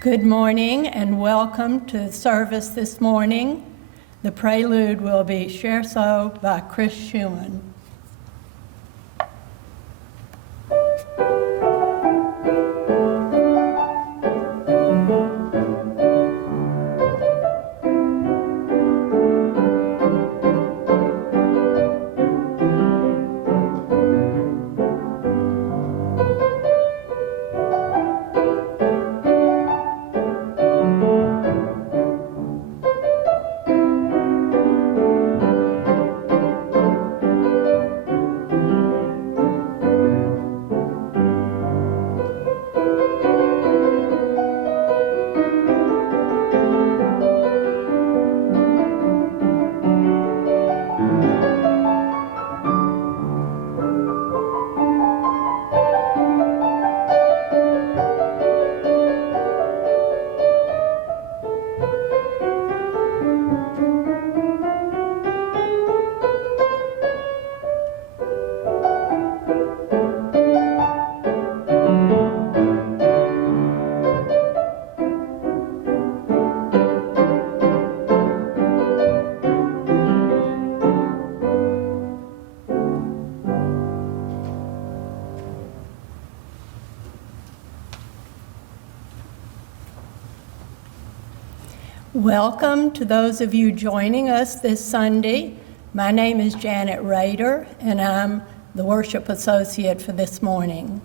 Good morning and welcome to the service this morning. The prelude will be Scherzo by Chris Schumann. Welcome to those of you joining us this Sunday. My name is Janet Rader, and I'm the worship associate for this morning.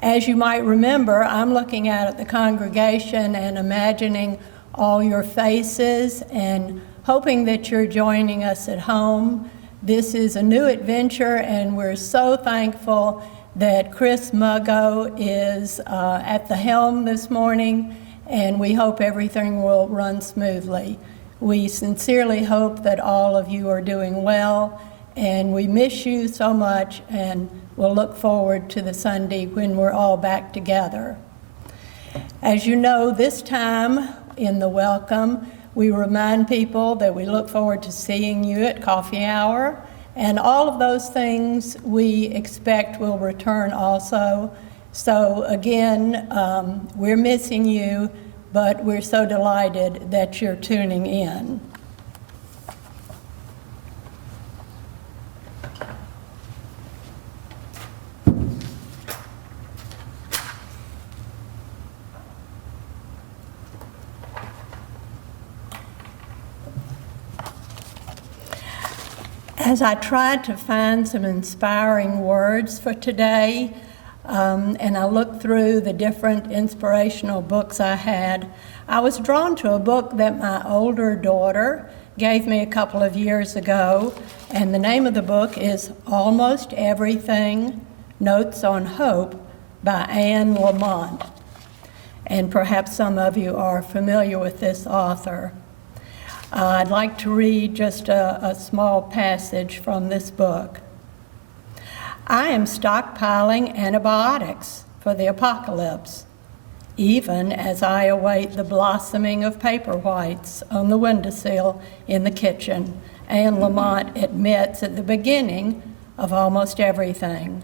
As you might remember, I'm looking out at the congregation and imagining all your faces and hoping that you're joining us at home. This is a new adventure, and we're so thankful that Chris Muggo is at the helm this morning, and we hope everything will run smoothly. We sincerely hope that all of you are doing well, and we miss you so much, and we'll look forward to the Sunday when we're all back together. As you know, this time in the welcome, we remind people that we look forward to seeing you at coffee hour, and all of those things we expect will return also. So again, we're missing you, but we're so delighted that you're tuning in. As I tried to find some inspiring words for today, and I looked through the different inspirational books I had, I was drawn to a book that my older daughter gave me a couple of years ago, and the name of the book is Almost Everything, Notes on Hope by Anne Lamott. And perhaps some of you are familiar with this author. I'd like to read just a small passage from this book. I am stockpiling antibiotics for the apocalypse, even as I await the blossoming of paper whites on the windowsill in the kitchen. Anne Lamott admits at the beginning of Almost Everything.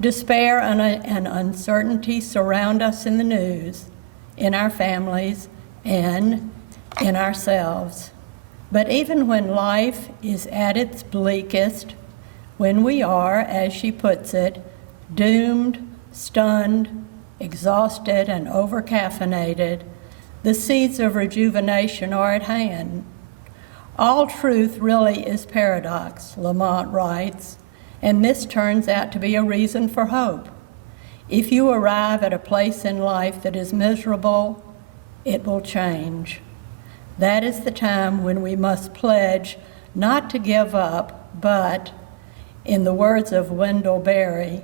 Despair and uncertainty surround us in the news, in our families, and in ourselves. But even when life is at its bleakest, when we are, as she puts it, doomed, stunned, exhausted, and over-caffeinated, the seeds of rejuvenation are at hand. All truth really is paradox, Lamott writes, and this turns out to be a reason for hope. If you arrive at a place in life that is miserable, it will change. That is the time when we must pledge not to give up, but, in the words of Wendell Berry,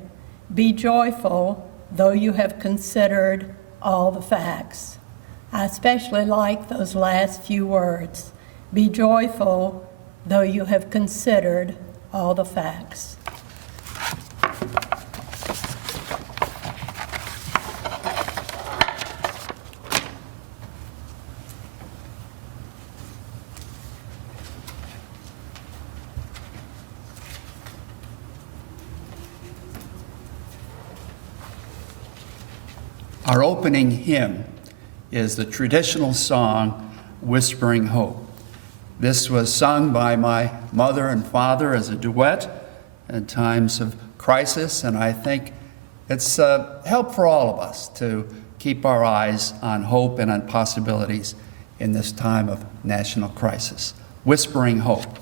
be joyful though you have considered all the facts. I especially like those last few words. Be joyful though you have considered all the facts. Our opening hymn is the traditional song, Whispering Hope. This was sung by my mother and father as a duet in times of crisis, and I think it's help for all of us to keep our eyes on hope and on possibilities in this time of national crisis. Whispering Hope.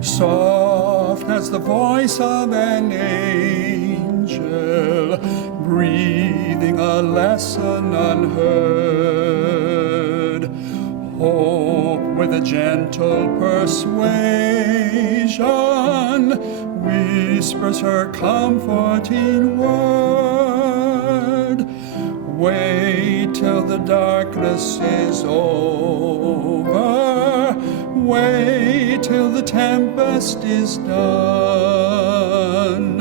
Soft as the voice of an angel, breathing a lesson unheard. Hope with a gentle persuasion whispers her comforting word. Wait till the darkness is over. Wait till the tempest is done.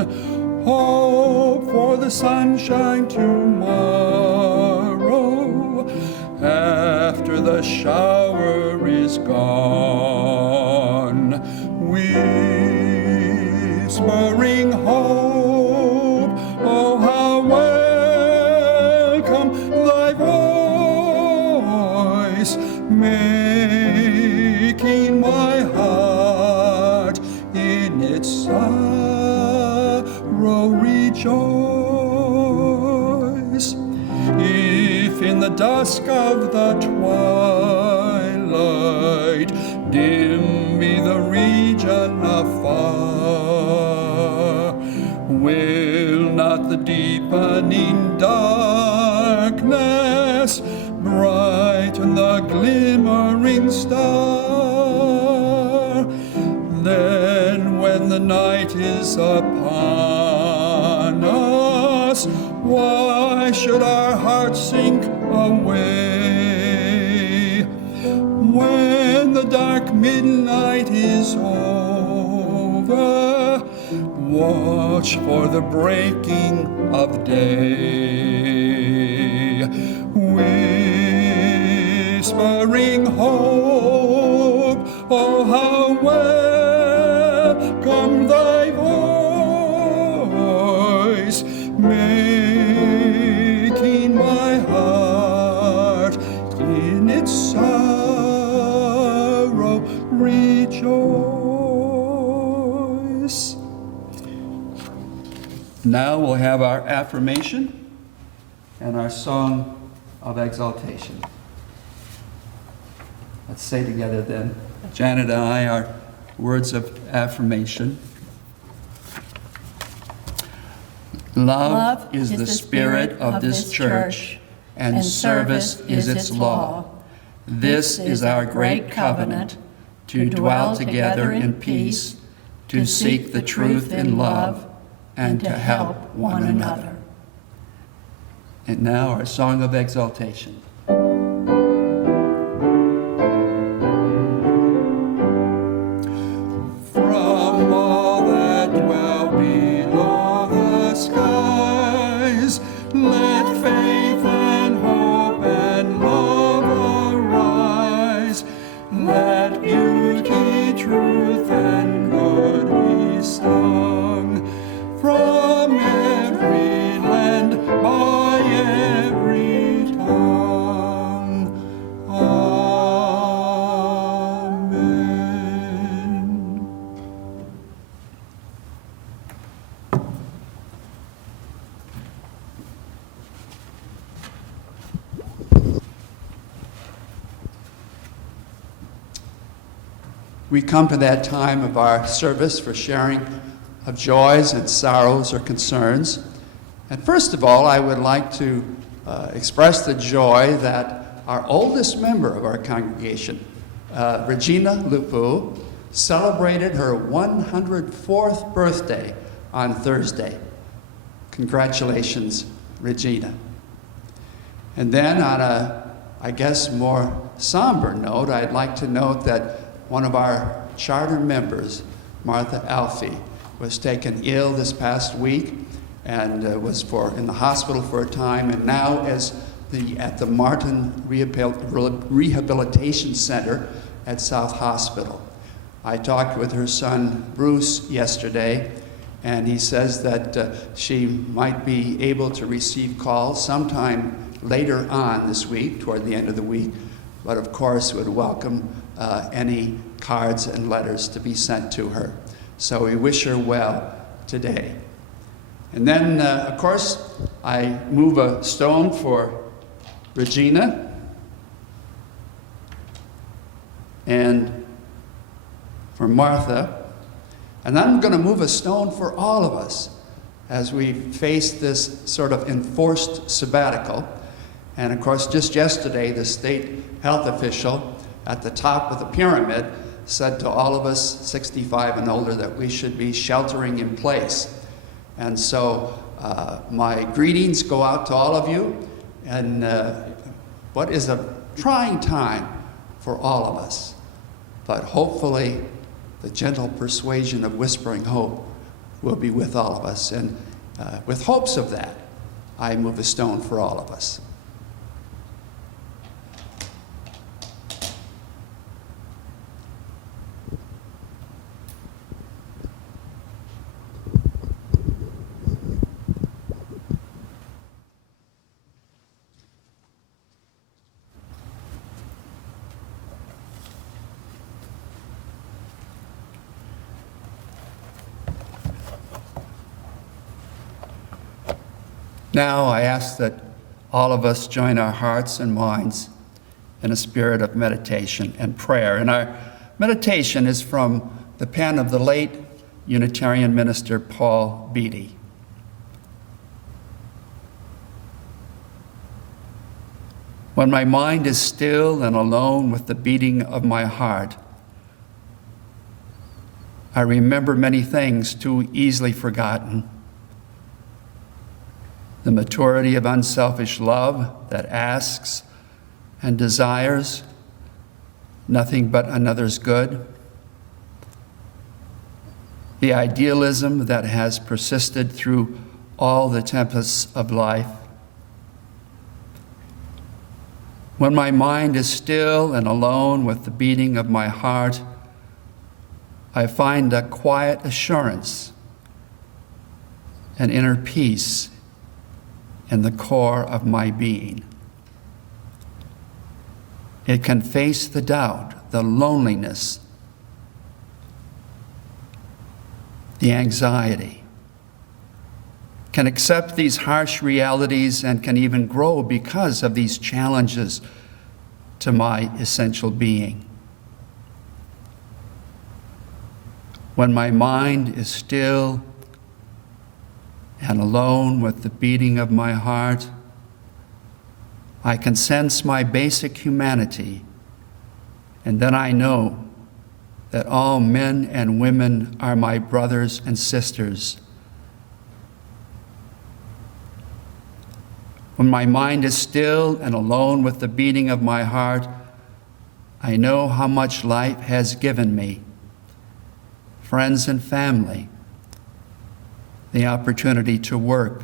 Hope for the sunshine tomorrow, after the shower is gone. Whispering hope, oh how welcome thy voice, making my heart in its sorrow rejoice. If in the dusk of the twilight dim be the region afar, will not the deepening darkness brighten the glimmering star? Then when the night is upon us, why should our hearts sink away? When the dark midnight is over, watch for the breaking of day. Whispering hope, oh how welcome thy voice, making my heart in its sorrow rejoice. Now we'll have our affirmation and our song of exaltation. Let's say together then, Janet and I, our words of affirmation. Love is the spirit of this church, and service is its law. This is our great covenant, to dwell together in peace, to seek the truth in love, and to help one another. And now our song of exaltation. From all that dwell below the skies, let faith and hope and love arise. Let beauty, truth, and good be sung from every land, by every tongue. Amen. We come to that time of our service for sharing of joys and sorrows or concerns. And first of all, I would like to express the joy that our oldest member of our congregation, Regina Lupu, celebrated her 104th birthday on Thursday. Congratulations, Regina. And then on a, I guess, more somber note, I'd like to note that one of our charter members, Martha Alfie, was taken ill this past week and was in the hospital for a time, and now at the Martin Rehabilitation Center at South Hospital. I talked with her son, Bruce, yesterday, and he says that she might be able to receive calls sometime later on this week, toward the end of the week, but of course would welcome any cards and letters to be sent to her. So we wish her well today. And then, of course, I move a stone for Regina and for Martha. And I'm going to move a stone for all of us as we face this sort of enforced sabbatical. And of course, just yesterday, the state health official at the top of the pyramid said to all of us 65 and older that we should be sheltering in place. And so my greetings go out to all of you, and what is a trying time for all of us. But hopefully, the gentle persuasion of whispering hope will be with all of us. And with hopes of that, I move a stone for all of us. Now I ask that all of us join our hearts and minds in a spirit of meditation and prayer. And our meditation is from the pen of the late Unitarian minister Paul Beatty. When my mind is still and alone with the beating of my heart, I remember many things too easily forgotten. The maturity of unselfish love that asks and desires nothing but another's good. The idealism that has persisted through all the tempests of life. When my mind is still and alone with the beating of my heart, I find a quiet assurance, an inner peace in the core of my being. It can face the doubt, the loneliness, the anxiety, can accept these harsh realities and can even grow because of these challenges to my essential being. When my mind is still and alone with the beating of my heart, I can sense my basic humanity, and then I know that all men and women are my brothers and sisters. When my mind is still and alone with the beating of my heart, I know how much life has given me, friends and family, the opportunity to work,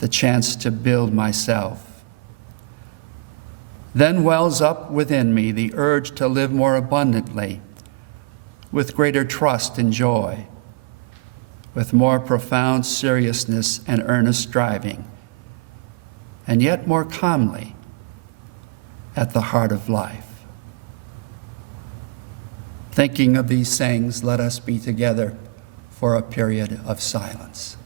the chance to build myself. Then wells up within me the urge to live more abundantly, with greater trust and joy, with more profound seriousness and earnest striving, and yet more calmly at the heart of life. Thinking of these things, let us be together for a period of silence.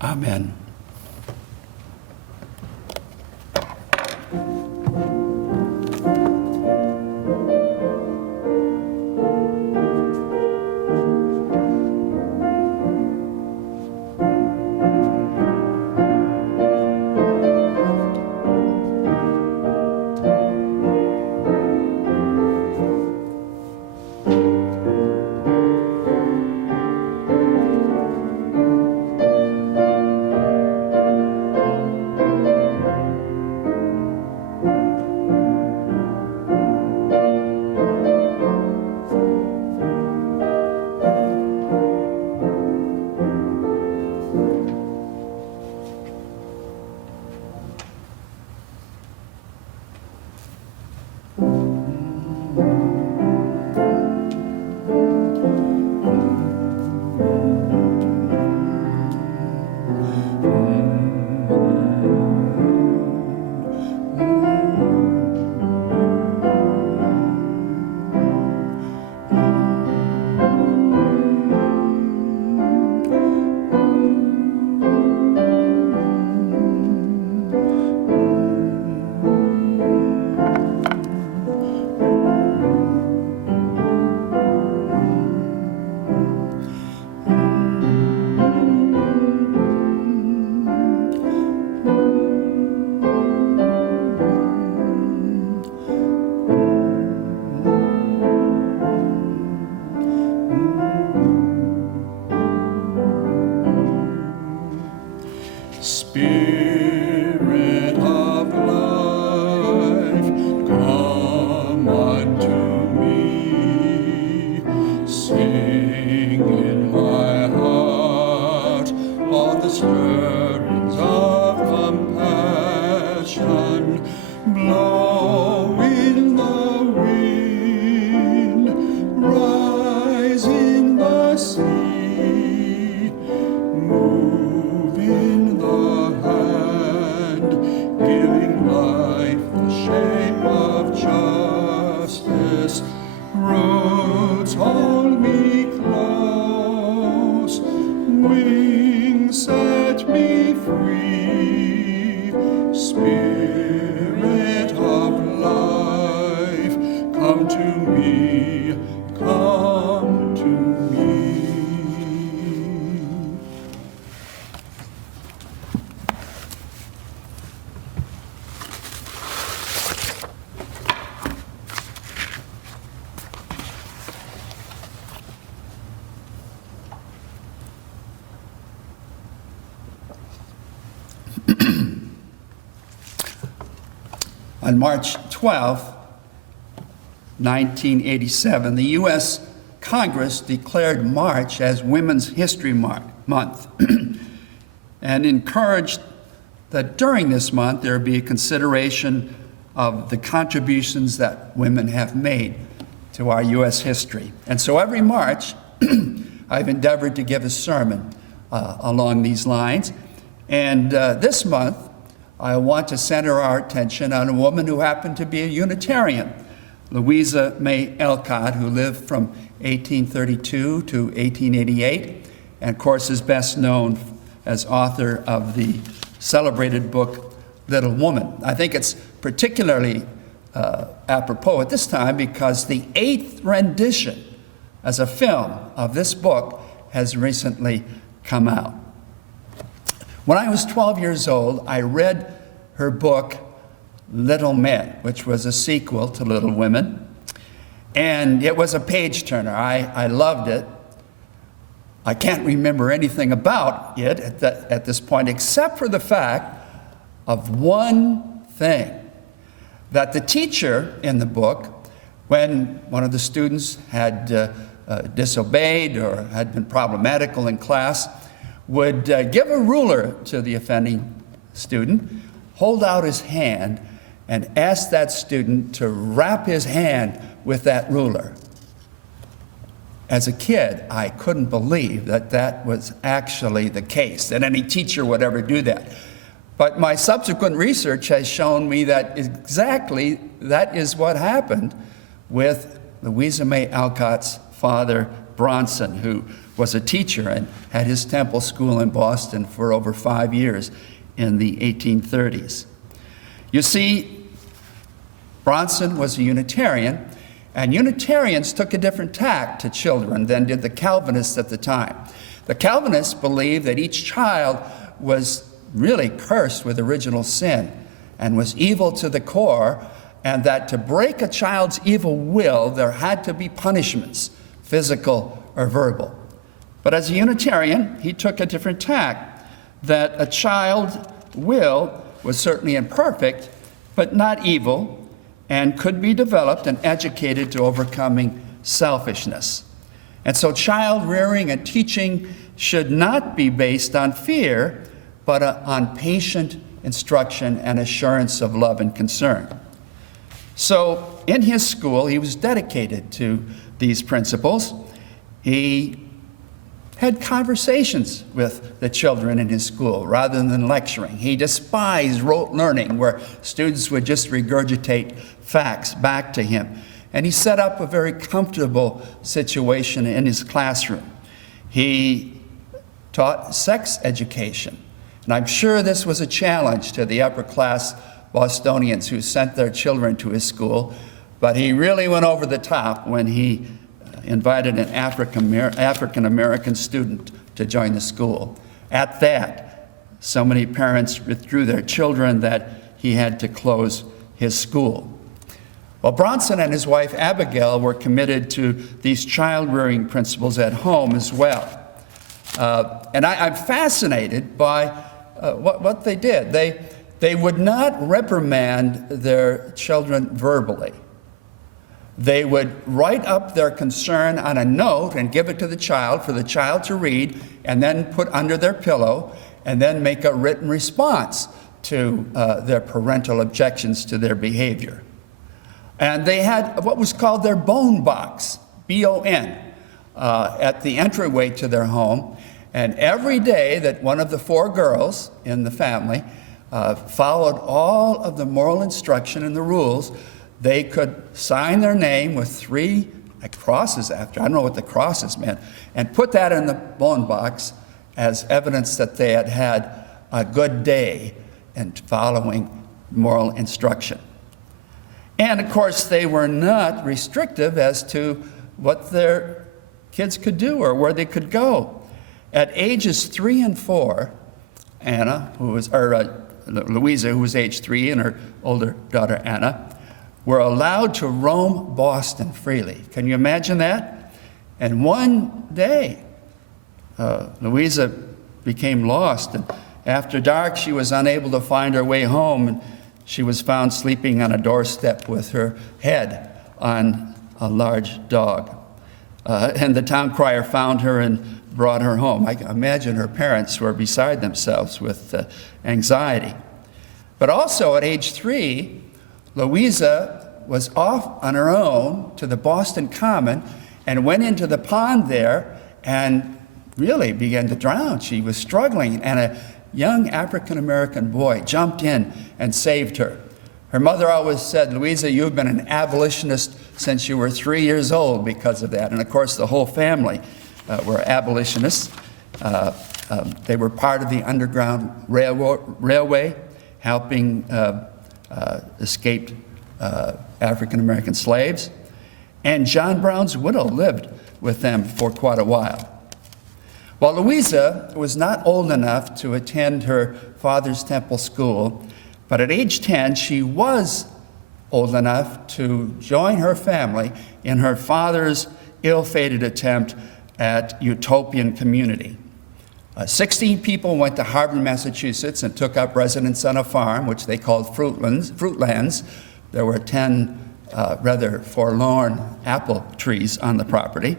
Amen. Spirit of life, come unto me. Sing in my heart all the stirrings of compassion. Blow in the wind, rise in the sea, move in the hand, giving life the shape of justice. Roots hold me close, wings set me free. Spirit of life, come to me, come to me. On March 12, 1987, the U.S. Congress declared March as Women's History Month and encouraged that during this month there be a consideration of the contributions that women have made to our U.S. history. And so every March, I've endeavored to give a sermon along these lines. And this month, I want to center our attention on a woman who happened to be a Unitarian, Louisa May Alcott, who lived from 1832 to 1888, and of course is best known as author of the celebrated book, Little Woman. I think it's particularly apropos at this time because the 8th rendition as a film of this book has recently come out. When I was 12 years old, I read her book, Little Men, which was a sequel to Little Women, and it was a page-turner. I loved it. I can't remember anything about it at this point, except for the fact of one thing, that the teacher in the book, when one of the students had disobeyed or had been problematical in class, would give a ruler to the offending student, hold out his hand, and ask that student to wrap his hand with that ruler. As a kid, I couldn't believe that that was actually the case, that any teacher would ever do that. But my subsequent research has shown me that exactly that is what happened with Louisa May Alcott's father, Bronson, who was a teacher and had his temple school in Boston for over 5 years in the 1830s. You see, Bronson was a Unitarian, and Unitarians took a different tack to children than did the Calvinists at the time. The Calvinists believed that each child was really cursed with original sin and was evil to the core, and that to break a child's evil will, there had to be punishments, physical or verbal. But as a Unitarian, he took a different tack, that a child's will was certainly imperfect, but not evil, and could be developed and educated to overcoming selfishness. And so child rearing and teaching should not be based on fear, but on patient instruction and assurance of love and concern. So in his school, he was dedicated to these principles. He had conversations with the children in his school rather than lecturing. He despised rote learning, where students would just regurgitate facts back to him. And he set up a very comfortable situation in his classroom. He taught sex education. And I'm sure this was a challenge to the upper class Bostonians who sent their children to his school, but he really went over the top when he invited an African-American student to join the school. At that, so many parents withdrew their children that he had to close his school. Well, Bronson and his wife Abigail were committed to these child-rearing principles at home as well. And I'm fascinated by what they did. They would not reprimand their children verbally. They would write up their concern on a note and give it to the child for the child to read and then put under their pillow and then make a written response to their parental objections to their behavior. And they had what was called their bone box, B-O-N, at the entryway to their home. And every day that one of the 4 girls in the family followed all of the moral instruction and the rules, they could sign their name with 3 crosses after, I don't know what the crosses meant, and put that in the bone box as evidence that they had had a good day in following moral instruction. And of course, they were not restrictive as to what their kids could do or where they could go. At ages 3 and 4, Louisa, who was age 3, and her older daughter Anna, were allowed to roam Boston freely. Can you imagine that? And one day, Louisa became lost, and after dark, she was unable to find her way home, and she was found sleeping on a doorstep with her head on a large dog. And the town crier found her and brought her home. I can imagine her parents were beside themselves with anxiety. But also at age 3, Louisa was off on her own to the Boston Common and went into the pond there and really began to drown. She was struggling, and a young African-American boy jumped in and saved her. Her mother always said, "Louisa, you've been an abolitionist since you were 3 years old," because of that. And of course, the whole family were abolitionists. They were part of the Underground Railway, helping escaped African-American slaves. And John Brown's widow lived with them for quite a while. While Louisa was not old enough to attend her father's temple school, but at age 10, she was old enough to join her family in her father's ill-fated attempt at utopian community. 16 people went to Harvard, Massachusetts, and took up residence on a farm, which they called Fruitlands. There were 10 rather forlorn apple trees on the property.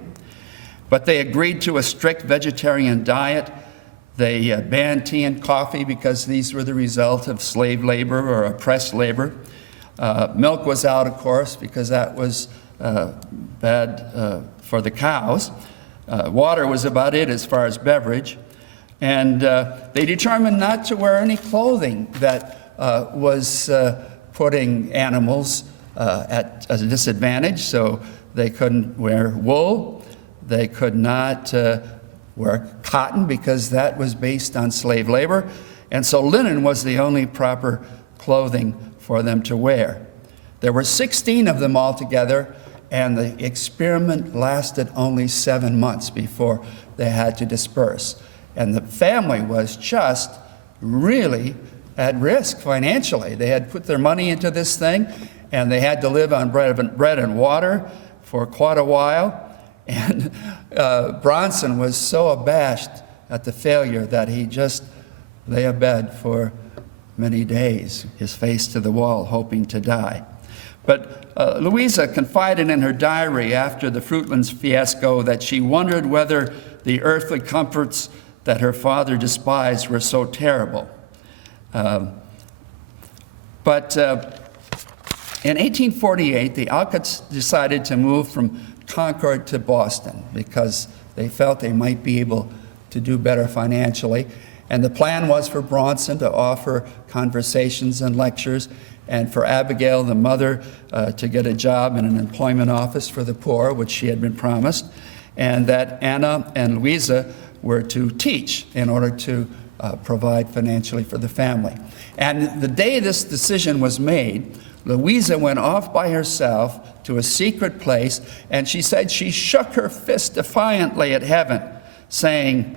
But they agreed to a strict vegetarian diet. They banned tea and coffee because these were the result of slave labor or oppressed labor. Milk was out, of course, because that was bad for the cows. Water was about it as far as beverage. And they determined not to wear any clothing that was putting animals at a disadvantage. So they couldn't wear wool. They could not wear cotton because that was based on slave labor. And so linen was the only proper clothing for them to wear. There were 16 of them altogether, and the experiment lasted only 7 months before they had to disperse. And the family was just really at risk financially. They had put their money into this thing, and they had to live on bread and water for quite a while. And Bronson was so abashed at the failure that he just lay abed for many days, his face to the wall, hoping to die. But Louisa confided in her diary after the Fruitlands fiasco that she wondered whether the earthly comforts that her father despised were so terrible. But in 1848, the Alcotts decided to move from Concord to Boston because they felt they might be able to do better financially. And the plan was for Bronson to offer conversations and lectures, and for Abigail, the mother, to get a job in an employment office for the poor, which she had been promised, and that Anna and Louisa were to teach in order to provide financially for the family. And the day this decision was made, Louisa went off by herself to a secret place, and she said she shook her fist defiantly at heaven, saying,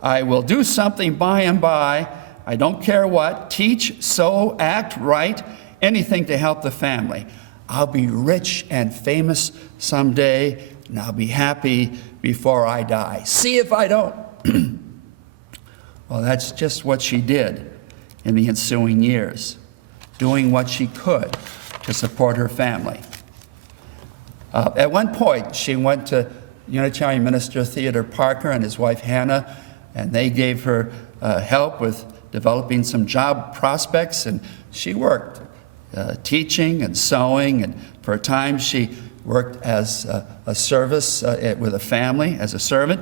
"I will do something by and by. I don't care what. Teach, sew, act right, anything to help the family. I'll be rich and famous someday, and I'll be happy before I die. See if I don't." Well, that's just what she did in the ensuing years, doing what she could to support her family. At one point, she went to Unitarian minister Theodore Parker and his wife Hannah, and they gave her help with developing some job prospects, and she worked teaching and sewing, and for a time she worked as a service with a family as a servant,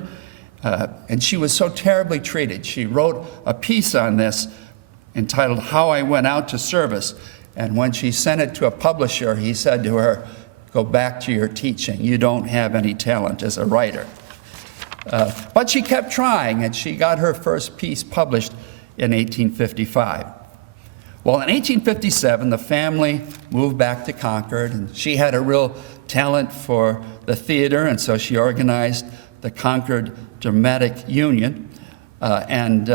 and she was so terribly treated. She wrote a piece on this entitled "How I Went Out to Service," and when she sent it to a publisher, he said to her, "Go back to your teaching. You don't have any talent as a writer." But she kept trying, and she got her first piece published in 1855. Well, in 1857, the family moved back to Concord, and she had a real talent for the theater, and so she organized the Concord Dramatic Union and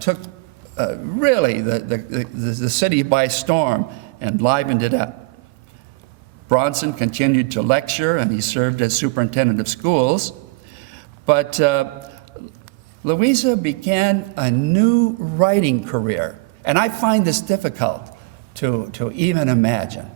took really the city by storm and livened it up. Bronson continued to lecture, and he served as superintendent of schools. But Louisa began a new writing career, and I find this difficult to even imagine.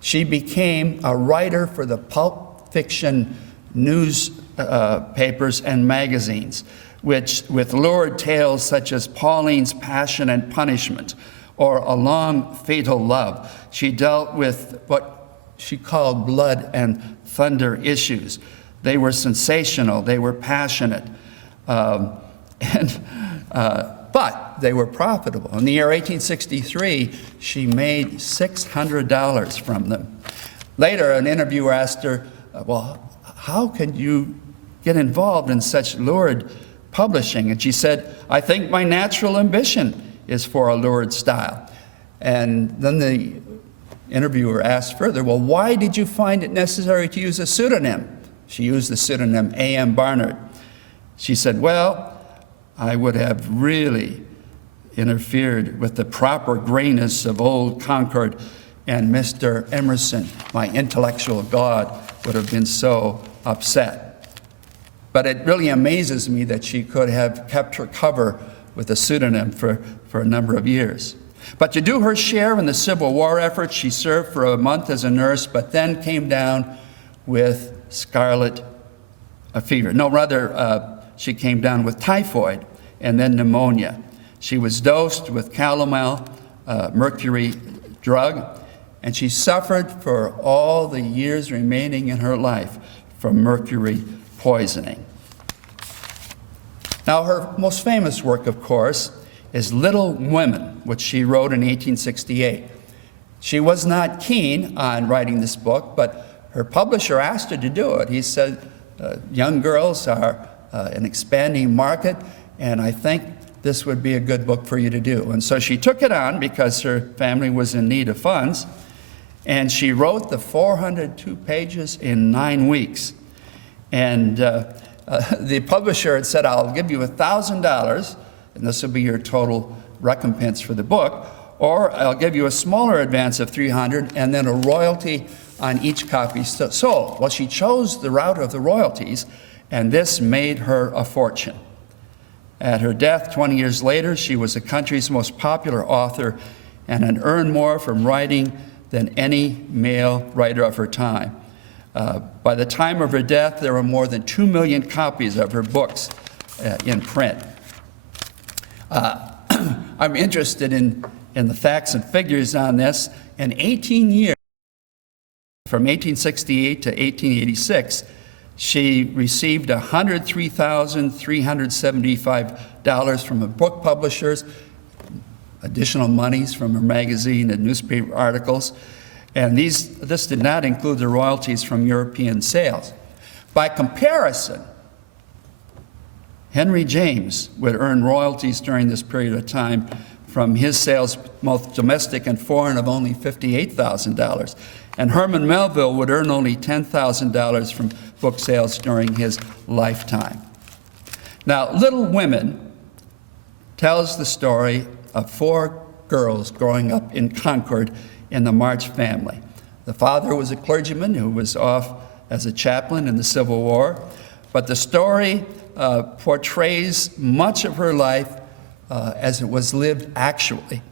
She became a writer for the pulp fiction newspapers and magazines, which, with lurid tales such as Pauline's Passion and Punishment or A Long Fatal Love, she dealt with what she called blood and thunder issues. They were sensational, they were passionate, but they were profitable. In the year 1863, she made $600 from them. Later, an interviewer asked her, well, how can you get involved in such lurid publishing? And she said, I think my natural ambition is for a lurid style. And then the interviewer asked further, well, why did you find it necessary to use a pseudonym? She used the pseudonym A.M. Barnard. She said, well, I would have really interfered with the proper grayness of old Concord, and Mr. Emerson, my intellectual god, would have been so upset. But it really amazes me that she could have kept her cover with a pseudonym for a number of years. But to do her share in the Civil War effort, she served for a month as a nurse, but then came down with scarlet fever. No, rather, she came down with typhoid and then pneumonia. She was dosed with calomel, mercury drug, and she suffered for all the years remaining in her life from mercury poisoning. Now, her most famous work, of course, is Little Women, which she wrote in 1868. She was not keen on writing this book, but her publisher asked her to do it. He said, young girls are an expanding market, and I think this would be a good book for you to do. And so she took it on because her family was in need of funds, and she wrote the 402 pages in 9 weeks. And the publisher had said, I'll give you $1,000, and this will be your total recompense for the book, or I'll give you a smaller advance of $300 and then a royalty on each copy sold. Well, she chose the route of the royalties, and this made her a fortune. At her death 20 years later, she was the country's most popular author and had earned more from writing than any male writer of her time. By the time of her death, there were more than 2 million copies of her books in print. I'm interested in the facts and figures on this. In 18 years, from 1868 to 1886, she received $103,375 from her book publishers, additional monies from her magazine and newspaper articles, and this did not include the royalties from European sales. By comparison, Henry James would earn royalties during this period of time from his sales, both domestic and foreign, of only $58,000. And Herman Melville would earn only $10,000 from book sales during his lifetime. Now, Little Women tells the story of 4 girls growing up in Concord in the March family. The father was a clergyman who was off as a chaplain in the Civil War, but the story portrays much of her life as it was lived actually.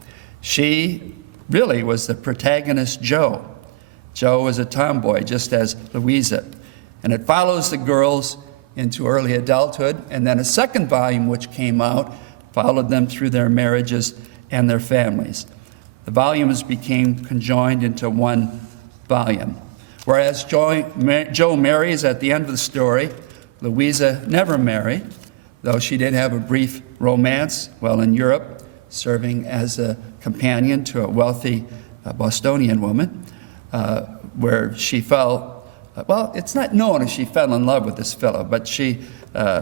She really was the protagonist, Jo. Jo was a tomboy, just as Louisa. And it follows the girls into early adulthood, and then a second volume which came out followed them through their marriages and their families. The volumes became conjoined into one volume. Whereas Jo marries at the end of the story, Louisa never married, though she did have a brief romance while in Europe, serving as a companion to a wealthy Bostonian woman, where she fell, well, it's not known if she fell in love with this fellow, but she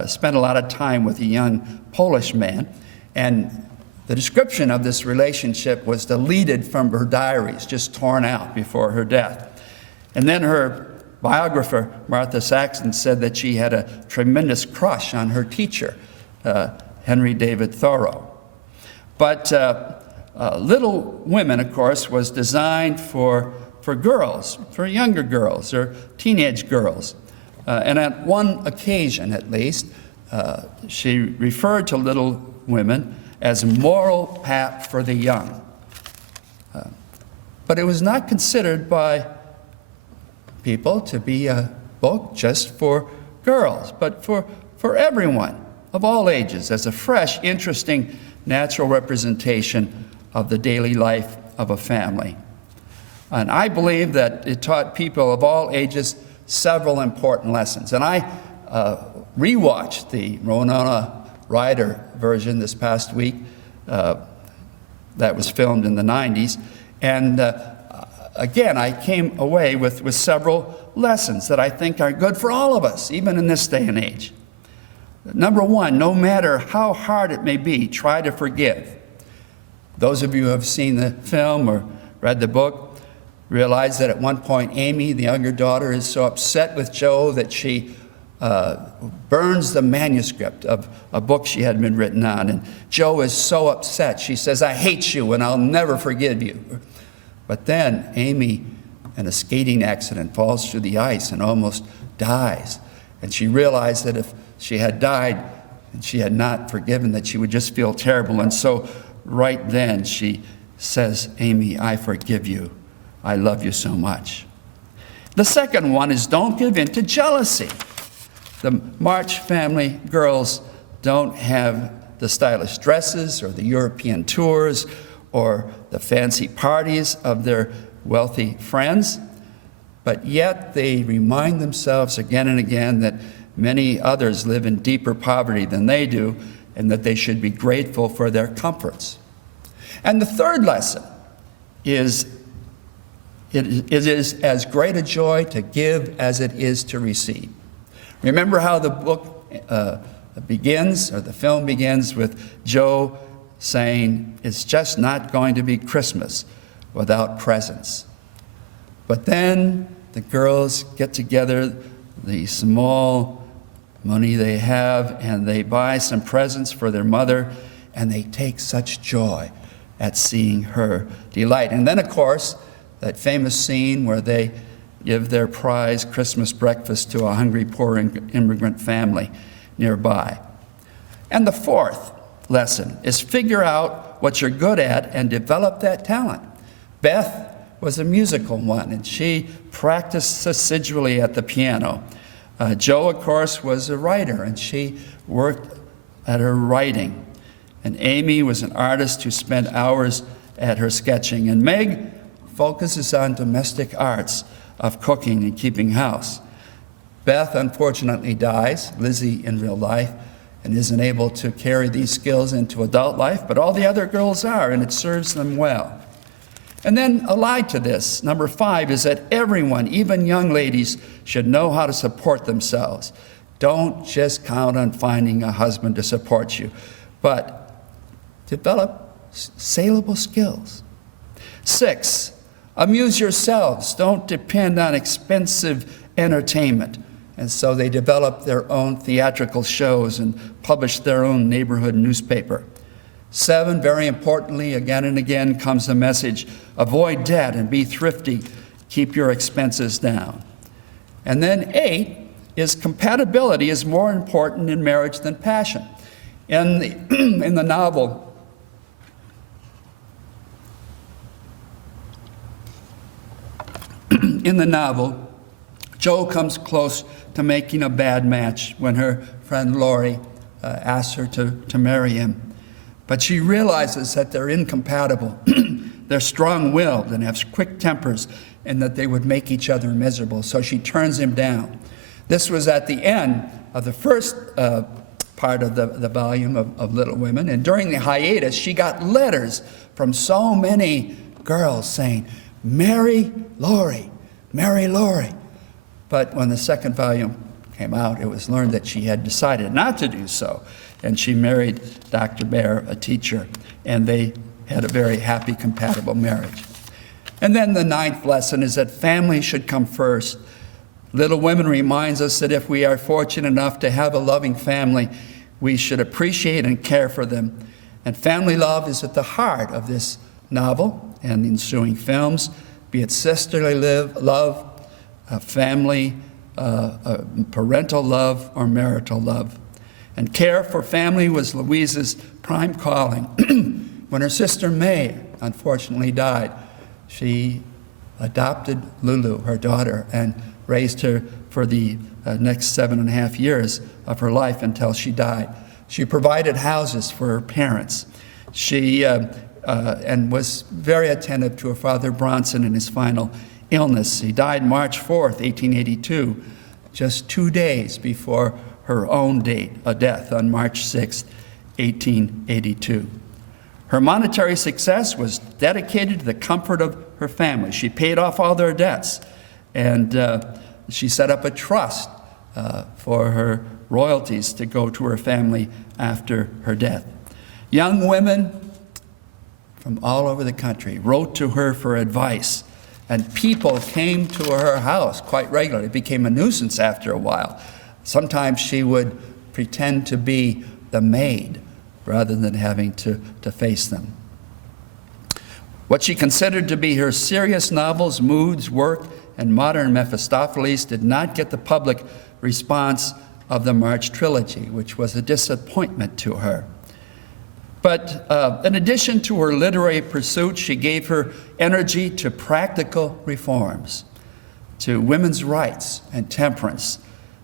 spent a lot of time with a young Polish man, and the description of this relationship was deleted from her diaries, just torn out before her death. And then her biographer, Martha Saxon, said that she had a tremendous crush on her teacher, Henry David Thoreau. But Little Women, of course, was designed for girls, for younger girls or teenage girls. And at one occasion, at least, she referred to Little Women as moral pap for the young. But it was not considered by people to be a book just for girls, but for everyone of all ages, as a fresh, interesting, natural representation of the daily life of a family. And I believe that it taught people of all ages several important lessons. And I rewatched the Winona Ryder version this past week that was filmed in the 90s. And again, I came away with several lessons that I think are good for all of us, even in this day and age. Number one, no matter how hard it may be, try to forgive. Those of you who have seen the film or read the book realize that at one point, Amy, the younger daughter, is so upset with Jo that she burns the manuscript of a book she had been written on. And Jo is so upset. She says, "I hate you and I'll never forgive you." But then Amy, in a skating accident, falls through the ice and almost dies. And she realized that if she had died and she had not forgiven, that she would just feel terrible. And so right then she says, "Amy, I forgive you. I love you so much." The second one is don't give in to jealousy. The March family girls don't have the stylish dresses or the European tours or the fancy parties of their wealthy friends, but yet they remind themselves again and again that many others live in deeper poverty than they do, and that they should be grateful for their comforts. And the third lesson is it is as great a joy to give as it is to receive. Remember how the book begins, or the film begins, with Jo saying, "It's just not going to be Christmas without presents." But then the girls get together the small money they have, and they buy some presents for their mother, and they take such joy at seeing her delight. And then, of course, that famous scene where they give their prize Christmas breakfast to a hungry, poor immigrant family nearby. And the fourth lesson is figure out what you're good at and develop that talent. Beth was a musical one, and she practiced assiduously at the piano. Jo, of course, was a writer, and she worked at her writing. And Amy was an artist who spent hours at her sketching. And Meg focuses on domestic arts of cooking and keeping house. Beth, unfortunately, dies, Lizzie in real life, and isn't able to carry these skills into adult life, but all the other girls are, and it serves them well. And then allied to this, number 5, is that everyone, even young ladies, should know how to support themselves. Don't just count on finding a husband to support you, but develop saleable skills. 6, amuse yourselves. Don't depend on expensive entertainment. And so they develop their own theatrical shows and publish their own neighborhood newspaper. 7, very importantly, again and again comes the message, avoid debt and be thrifty, keep your expenses down. And then 8 is compatibility is more important in marriage than passion. In the novel in the novel, Jo comes close to making a bad match when her friend Laurie asks her to marry him. But she realizes that they're incompatible. They're strong-willed and have quick tempers, and that they would make each other miserable. So she turns him down. This was at the end of the first part of the volume of Little Women. And during the hiatus, she got letters from so many girls saying, "Marry Laurie, marry Laurie." But when the second volume came out, it was learned that she had decided not to do so. And she married Dr. Bear, a teacher, and they had a very happy, compatible marriage. And then the ninth lesson is that family should come first. Little Women reminds us that if we are fortunate enough to have a loving family, we should appreciate and care for them. And family love is at the heart of this novel and the ensuing films, be it sisterly love, family, parental love, or marital love. And care for family was Louisa's prime calling. When her sister May unfortunately died, she adopted Lulu, her daughter, and raised her for the next 7.5 years of her life until she died. She provided houses for her parents. She and was very attentive to her father Bronson in his final illness. He died March 4th, 1882, just 2 days before her own date, a death on March 6th, 1882. Her monetary success was dedicated to the comfort of her family. She paid off all their debts, and she set up a trust for her royalties to go to her family after her death. Young women from all over the country wrote to her for advice, and people came to her house quite regularly. It became a nuisance after a while. Sometimes she would pretend to be the maid rather than having to face them. What she considered to be her serious novels, Moods, Work, and Modern Mephistopheles did not get the public response of the March trilogy, which was a disappointment to her. But in addition to her literary pursuits, she gave her energy to practical reforms, to women's rights and temperance.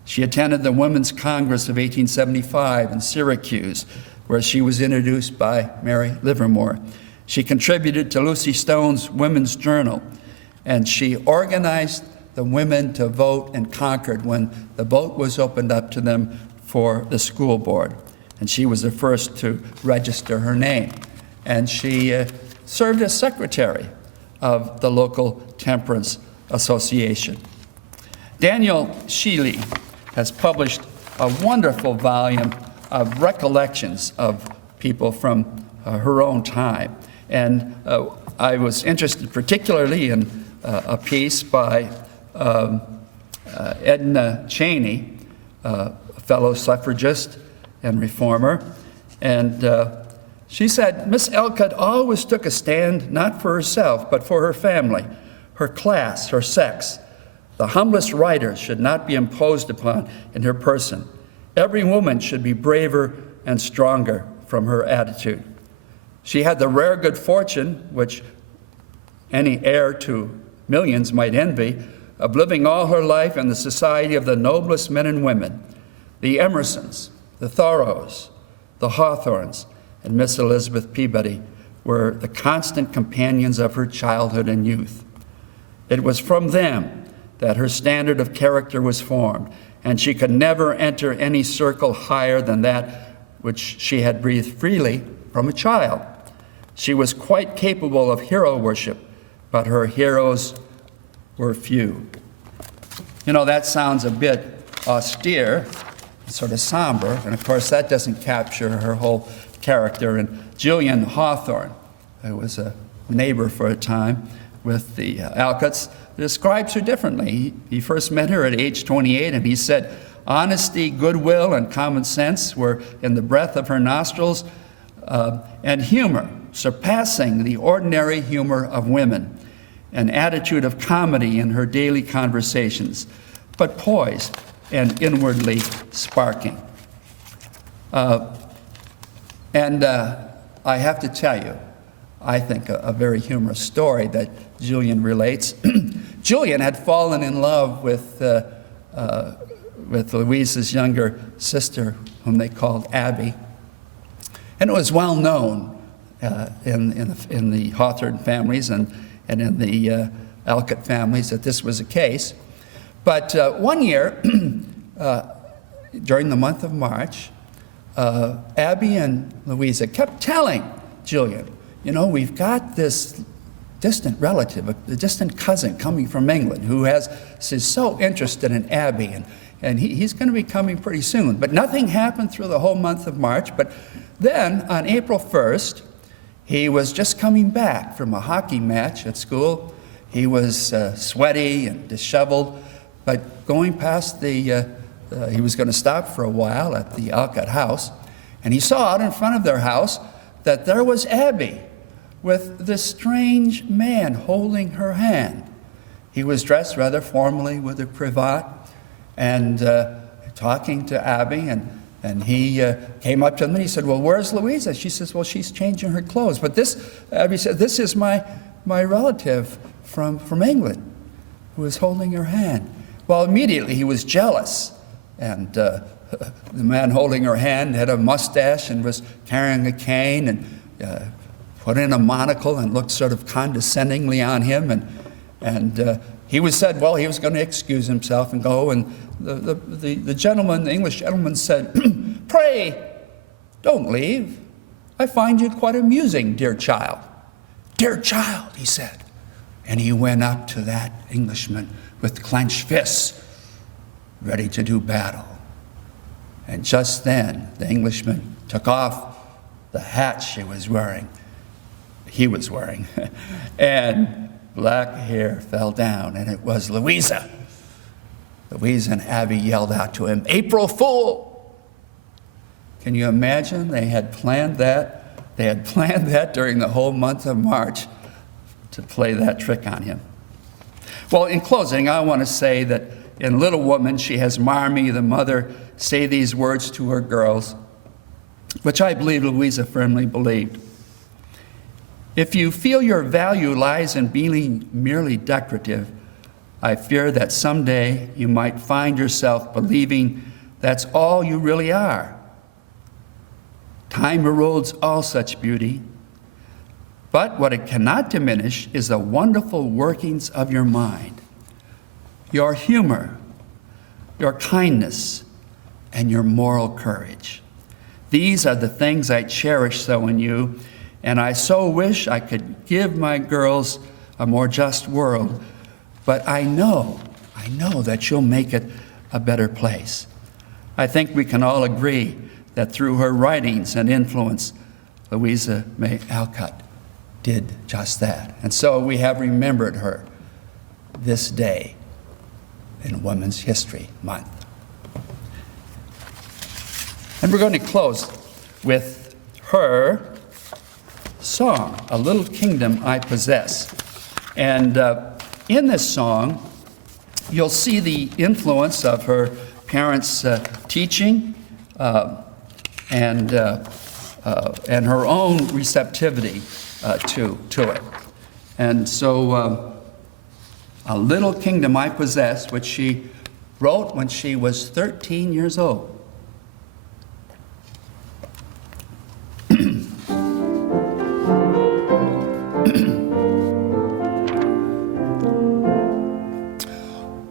She attended the Women's Congress of 1875 in Syracuse, where she was introduced by Mary Livermore. She contributed to Lucy Stone's Women's Journal, and she organized the women to vote in Concord when the vote was opened up to them for the school board. And she was the first to register her name. And she served as secretary of the local temperance association. Daniel Sheely has published a wonderful volume of recollections of people from her own time. And I was interested particularly in a piece by Edna Cheney, a fellow suffragist and reformer. And she said, Miss Alcott always took a stand not for herself, but for her family, her class, her sex. The humblest writers should not be imposed upon in her person. Every woman should be braver and stronger from her attitude. She had the rare good fortune, which any heir to millions might envy, of living all her life in the society of the noblest men and women, the Emersons, the Thoreaus, the Hawthornes, and Miss Elizabeth Peabody were the constant companions of her childhood and youth. It was from them that her standard of character was formed, and she could never enter any circle higher than that which she had breathed freely from a child. She was quite capable of hero worship, but her heroes were few. You know, that sounds a bit austere, sort of somber, and of course that doesn't capture her whole character. And Julian Hawthorne, who was a neighbor for a time with the Alcotts, describes her differently. He first met her at age 28, and he said, honesty, goodwill, and common sense were in the breath of her nostrils, and humor, surpassing the ordinary humor of women, an attitude of comedy in her daily conversations, but poised and inwardly sparking. And I have to tell you, I think a very humorous story that Julian relates. Julian had fallen in love with Louisa's younger sister, whom they called Abby. And it was well known in the Hawthorne families and in the Alcott families that this was the case. But one year, during the month of March, Abby and Louisa kept telling Julian, you know, we've got this distant relative, a distant cousin coming from England who is so interested in Abby, and he's going to be coming pretty soon. But nothing happened through the whole month of March. But then on April 1st, he was just coming back from a hockey match at school. He was sweaty and disheveled, but going past he was going to stop for a while at the Alcott house, and he saw out in front of their house that there was Abby with this strange man holding her hand. He was dressed rather formally with a cravat and talking to Abby, and he came up to them and he said, well, where's Louisa? She says, well, she's changing her clothes. But Abby said, this is my relative from England who is holding her hand. Well, immediately he was jealous, and the man holding her hand had a mustache and was carrying a cane and put in a monocle and looked sort of condescendingly on him, and he was said, well, he was going to excuse himself and go, and the gentleman, the English gentleman said, pray, don't leave. I find you quite amusing, dear child. Dear child, he said. And he went up to that Englishman with clenched fists, ready to do battle. And just then, the Englishman took off the hat he was wearing, and black hair fell down, and it was Louisa. Louisa and Abby yelled out to him, April Fool! Can you imagine? They had planned that. They had planned that during the whole month of March to play that trick on him. Well, in closing, I want to say that in Little Woman, she has Marmee, the mother, say these words to her girls, which I believe Louisa firmly believed. If you feel your value lies in being merely decorative, I fear that someday you might find yourself believing that's all you really are. Time erodes all such beauty, but what it cannot diminish is the wonderful workings of your mind, your humor, your kindness, and your moral courage. These are the things I cherish so in you, and I so wish I could give my girls a more just world, but I know that you'll make it a better place. I think we can all agree that through her writings and influence, Louisa May Alcott did just that. And so we have remembered her this day in Women's History Month. And we're going to close with her song, A Little Kingdom I Possess. And in this song, you'll see the influence of her parents' teaching and her own receptivity to it. And so, A Little Kingdom I Possess, which she wrote when she was 13 years old.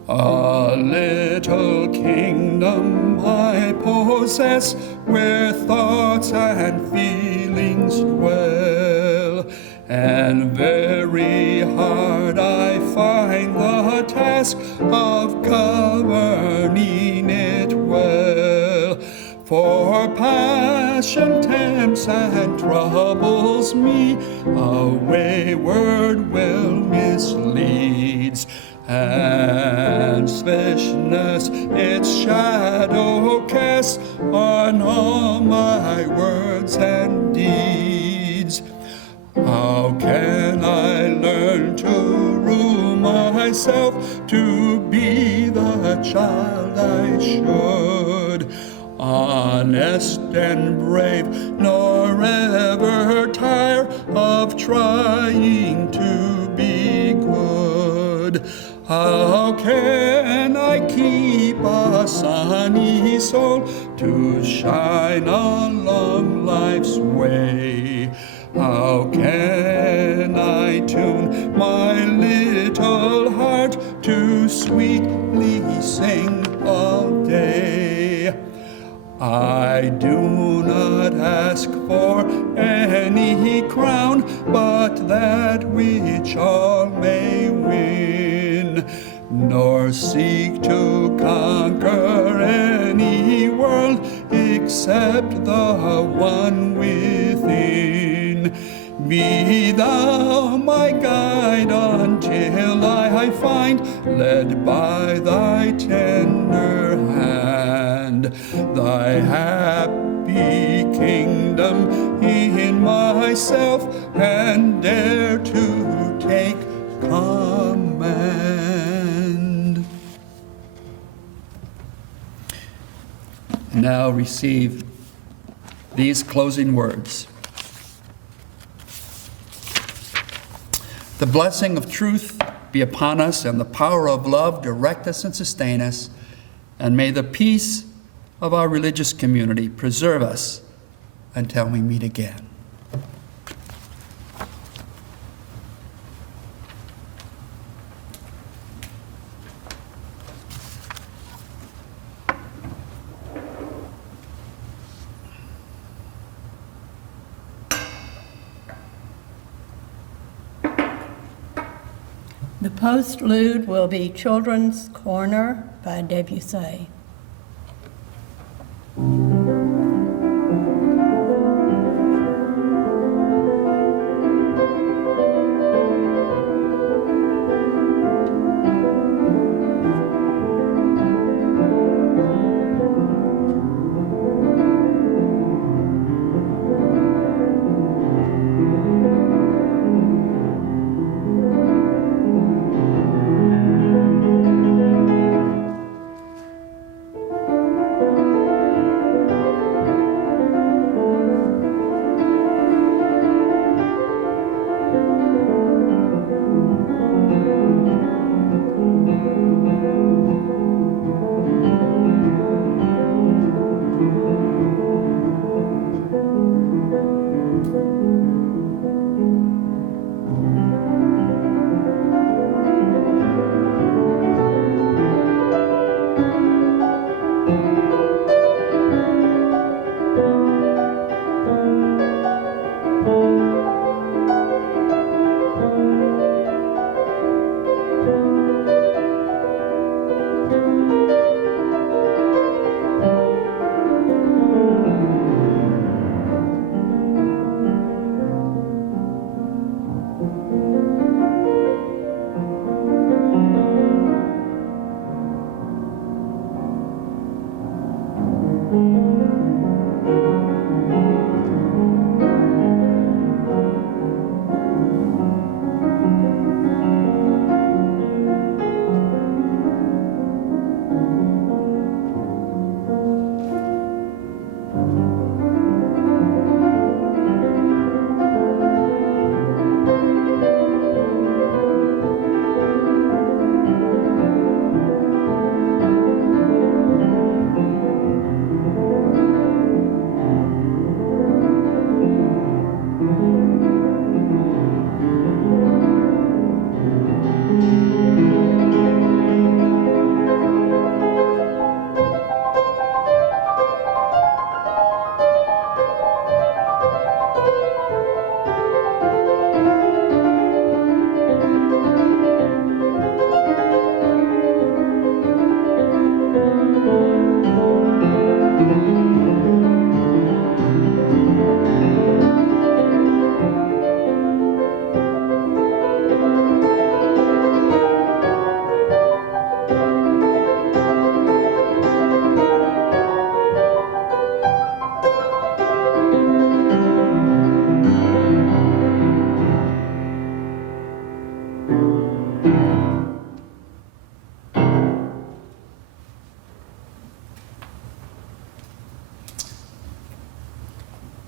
A little kingdom I possess, where thoughts and feelings dwell, and very hard I find the task of governing it well. For passion tempts and troubles me, a wayward will misleads, and selfishness its shadow casts on all my words and deeds. How can I learn to rule myself, to be the child I should? Honest and brave, nor ever tire of trying to be good. How can I keep a sunny soul to shine along life's way? How can I tune my little heart to sweetly sing all day? I do not ask for any crown, but that which all may win, nor seek to conquer any world except the one within. Be thou my guide until I find, led by thy tender hand, thy happy kingdom in myself, and dare to take command. Now receive these closing words. The blessing of truth be upon us, and the power of love direct us and sustain us, and may the peace of our religious community preserve us until we meet again. The postlude will be Children's Corner by Debussy.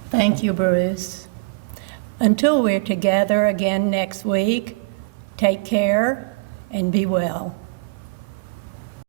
Thank you, Bruce. Until we're together again next week, take care, and be well.